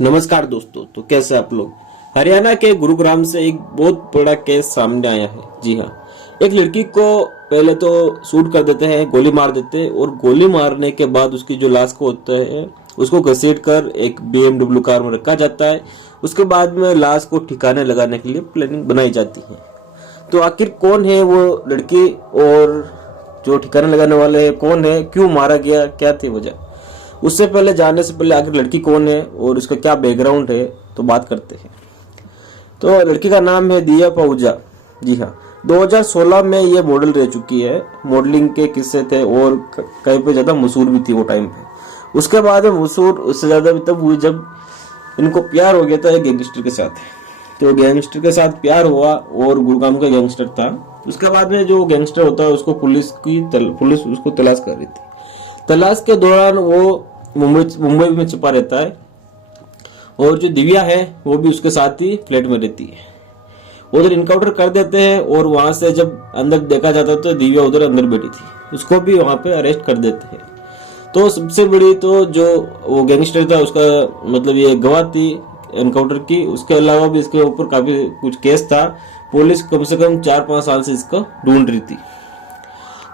नमस्कार दोस्तों, तो कैसे आप लोग। हरियाणा के गुरुग्राम से एक बहुत बड़ा केस सामने आया है। जी हाँ, एक लड़की को पहले तो शूट कर देते हैं, गोली मार देते हैं और गोली मारने के बाद उसकी जो लाश को होता है उसको घसीट कर एक BMW कार में रखा जाता है। उसके बाद में लाश को ठिकाने लगाने के लिए प्लानिंग बनाई जाती है। तो आखिर कौन है वो लड़की और जो ठिकाने लगाने वाले हैं कौन है, क्यों मारा गया, क्या थी वजह, उससे पहले जानने से पहले आखिर लड़की कौन है और उसका क्या बैकग्राउंड है तो बात करते हैं। तो लड़की का नाम है दिव्या पहुजा। जी हाँ, 2016 में ये मॉडल रह चुकी है। मॉडलिंग के किस्से थे और कहीं पे ज्यादा मशहूर भी थी वो टाइम पे। उसके बाद में मशहूर उससे ज्यादा भी तब हुई जब इनको प्यार हो गया था एक गैंगस्टर के साथ। तो गैंगस्टर के साथ प्यार हुआ और गुरुग्राम का गैंगस्टर था। उसके बाद में जो गैंगस्टर होता है उसको पुलिस उसको तलाश कर रही थी। तलाश के दौरान वो मुंबई में छिपा रहता है और जो दिव्या है वो भी उसके साथ ही फ्लैट में रहती है। उधर इनकाउंटर कर देते हैं और वहां से जब अंदर देखा जाता है तो दिव्या उधर अंदर बैठी थी, उसको भी वहां पे अरेस्ट कर देते हैं। तो सबसे बड़ी तो जो वो गैंगस्टर था उसका मतलब ये गवाह थी एनकाउंटर की। उसके अलावा भी इसके ऊपर काफी कुछ केस था। पुलिस कम से कम 4-5 साल से इसको ढूंढ रही थी।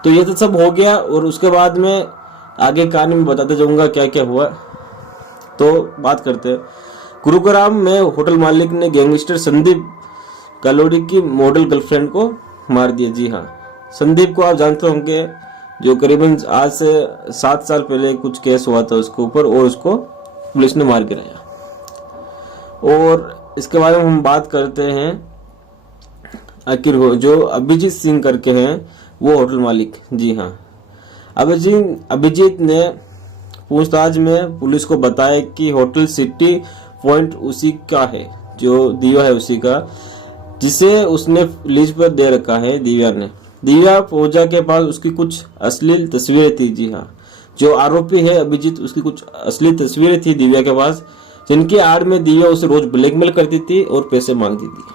तो ये तो सब हो गया और उसके बाद में आगे कहानी में बताते जाऊंगा क्या क्या हुआ। तो बात करते हैं। गुरुग्राम में होटल मालिक ने गैंगस्टर संदीप कालोडी की मॉडल गर्लफ्रेंड को मार दिया। जी हाँ, संदीप को आप जानते होंगे, जो करीबन आज से 7 साल पहले कुछ केस हुआ था उसके ऊपर और उसको पुलिस ने मार गिराया। और इसके बारे में हम बात करते हैं। आखिर जो अभिजीत सिंह करके हैं वो होटल मालिक। जी हाँ, अभिजीत ने पूछताछ में पुलिस को बताया कि होटल सिटी पॉइंट उसी का है, जो दिव्या है उसी का, जिसे उसने लीज पर दे रखा है दिव्या ने। दिव्या पहुंचा के पास उसकी कुछ अश्लील तस्वीरें थी। जी हाँ, जो आरोपी है अभिजीत, उसकी कुछ असली तस्वीरें थी दिव्या के पास, जिनकी आड़ में दिव्या उसे रोज ब्लैकमेल करती थी और पैसे मांगती थी।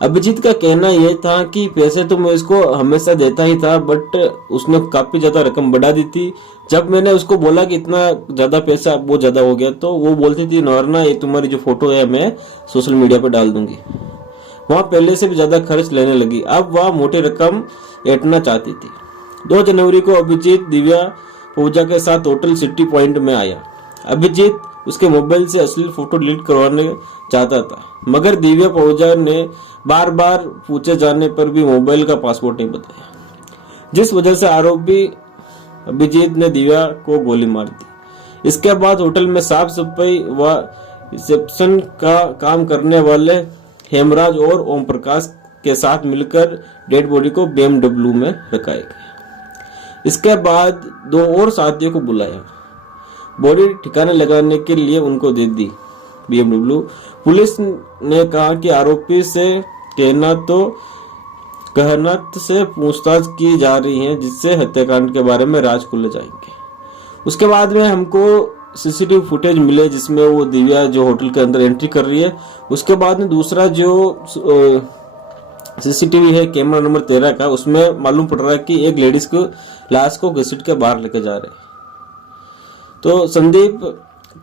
अभिजीत का कहना यह था कि पैसे तो मैं इसको हमेशा देता ही था, बट उसने काफी ज्यादा रकम बढ़ा दी थी। जब मैंने उसको बोला कि इतना ज्यादा पैसा बहुत ज्यादा हो गया, तो वो बोलती थी नॉर्ना ये तुम्हारी जो फोटो है मैं सोशल मीडिया पर डाल दूंगी। वहां पहले से भी ज्यादा खर्च लेने लगी। अब वह मोटी रकम ऐंठना चाहती थी। 2 जनवरी को अभिजीत दिव्या पूजा के साथ होटल सिटी पॉइंट में आया। अभिजीत उसके मोबाइल से अश्लील फोटो डिलीट करवाने चाहता था, मगर दिव्या पहुजा ने बार बार पूछे जाने पर भी मोबाइल का पासवर्ड नहीं बताया, जिस वजह से आरोपी अभिजीत ने दिव्या को गोली मार दी। इसके बाद होटल में साफ सफाई व रिसेप्शन का काम करने वाले हेमराज और ओम प्रकाश के साथ मिलकर डेड बॉडी को BMW में रखाया गया। इसके बाद 2 और साथियों को बुलाया, बॉडी ठिकाने लगाने के लिए उनको दे दी BMW। पुलिस ने कहा कि आरोपी से कहना से पूछताछ की जा रही है, जिससे हत्याकांड के बारे में राज खुले जाएंगे। उसके बाद में हमको CCTV फुटेज मिले जिसमें वो दिव्या जो होटल के अंदर एंट्री कर रही है। उसके बाद में दूसरा जो CCTV है कैमरा नंबर 13 का, उसमें मालूम पड़ रहा है कि एक लेडीज को लाश को घसीट के बाहर लेके जा रहे हैं। तो संदीप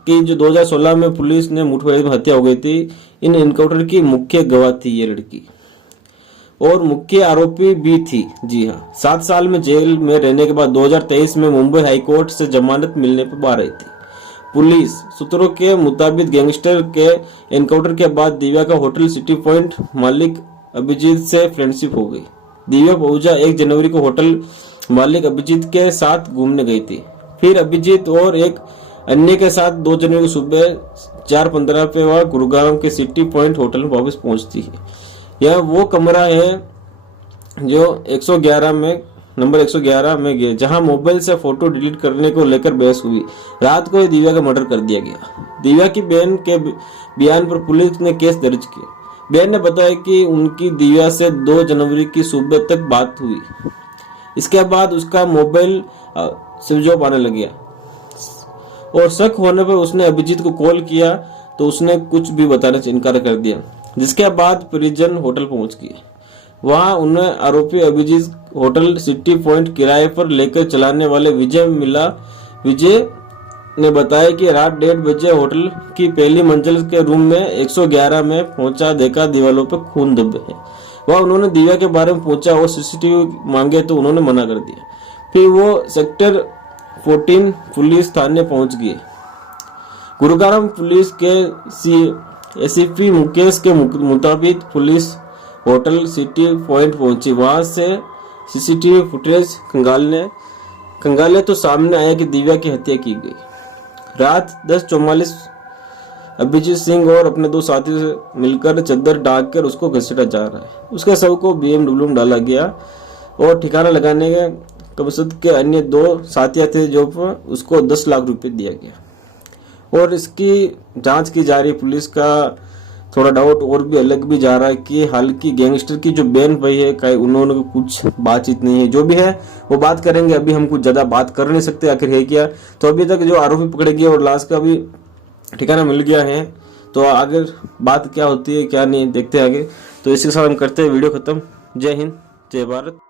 की जो 2016 में पुलिस ने मुठभेड़ में हत्या हो गई थी, इन एनकाउंटर की मुख्य गवाह थी ये लड़की और मुख्य आरोपी भी थी। जी हाँ, 7 साल में जेल में रहने के बाद 2023 में मुंबई हाईकोर्ट से जमानत मिलने पर बाहर आई थी। पुलिस सूत्रों के मुताबिक गैंगस्टर के एनकाउंटर के बाद दिव्या का होटल सिटी पॉइंट मालिक अभिजीत से फ्रेंडशिप हो गई। दिव्या पहुंचा 1 जनवरी को होटल मालिक अभिजीत के साथ घूमने गई थी। फिर अभिजीत और एक अन्य के साथ 2 जनवरी को सुबह 4:15 पे वह गुरुग्राम के सिटी पॉइंट होटल में वापस पहुंचती है। यह वो कमरा है जो 111 में नंबर 111 में गए, जहां मोबाइल से फोटो डिलीट करने को लेकर बहस हुई। रात को दिव्या का मर्डर कर दिया गया। दिव्या की बहन के बयान पर पुलिस ने केस दर्ज किया। बहन ने बताया कि उनकी दिव्या से 2 जनवरी की सुबह तक बात हुई। इसके बाद उसका मोबाइल स्विच ऑफ आने लग गया और शक होने पर उसने अभिजीत को कॉल किया तो उसने कुछ भी बताने से इनकार कर दिया, जिसके बाद परिजन होटल पहुंच गए। वहां उन्हें आरोपी अभिजीत होटल सिटी पॉइंट किराए पर लेकर चलाने वाले विजय ने बताया कि रात 1:30 बजे होटल की पहली मंजिल के रूम में 111 में पहुंचा, देखा दीवारों पर खून धब्बे हैं। वह उन्होंने दिव्या के बारे में पूछा और सीसीटीवी मांगे तो उन्होंने मना कर दिया। फिर वो सेक्टर 14 पुलिस थाने पहुंच गए। गुरुग्राम पुलिस के एसीपी मुकेश के मुताबिक पुलिस होटल सिटी पॉइंट पहुंची। वहां से सीसीटीवी फुटेज खंगाले तो सामने आया कि दिव्या की हत्या की गई। रात 10:44 अभिजीत सिंह और अपने 2 साथी से मिलकर चद्दर ढांक कर उसको घसीटा जा रहा है। उसके शव को BMW में डाला गया और ठिकाना लगाने के कबसत के अन्य 2 साथिया थे जो उसको 10 लाख रुपए दिया गया। और इसकी जांच की जा रही। पुलिस का थोड़ा डाउट और भी अलग भी जा रहा है कि हालांकि गैंगस्टर की जो बहन भाई है कहीं उन्होंने कुछ बातचीत नहीं है। जो भी है वो बात करेंगे, अभी हम कुछ ज्यादा बात कर नहीं सकते आखिर है क्या। तो अभी तक जो आरोपी पकड़े गए और लाश का भी ठिकाना मिल गया है, तो आगे बात क्या होती है क्या नहीं देखते आगे। तो इसके साथ हम करते हैं वीडियो खत्म। जय हिंद, जय भारत।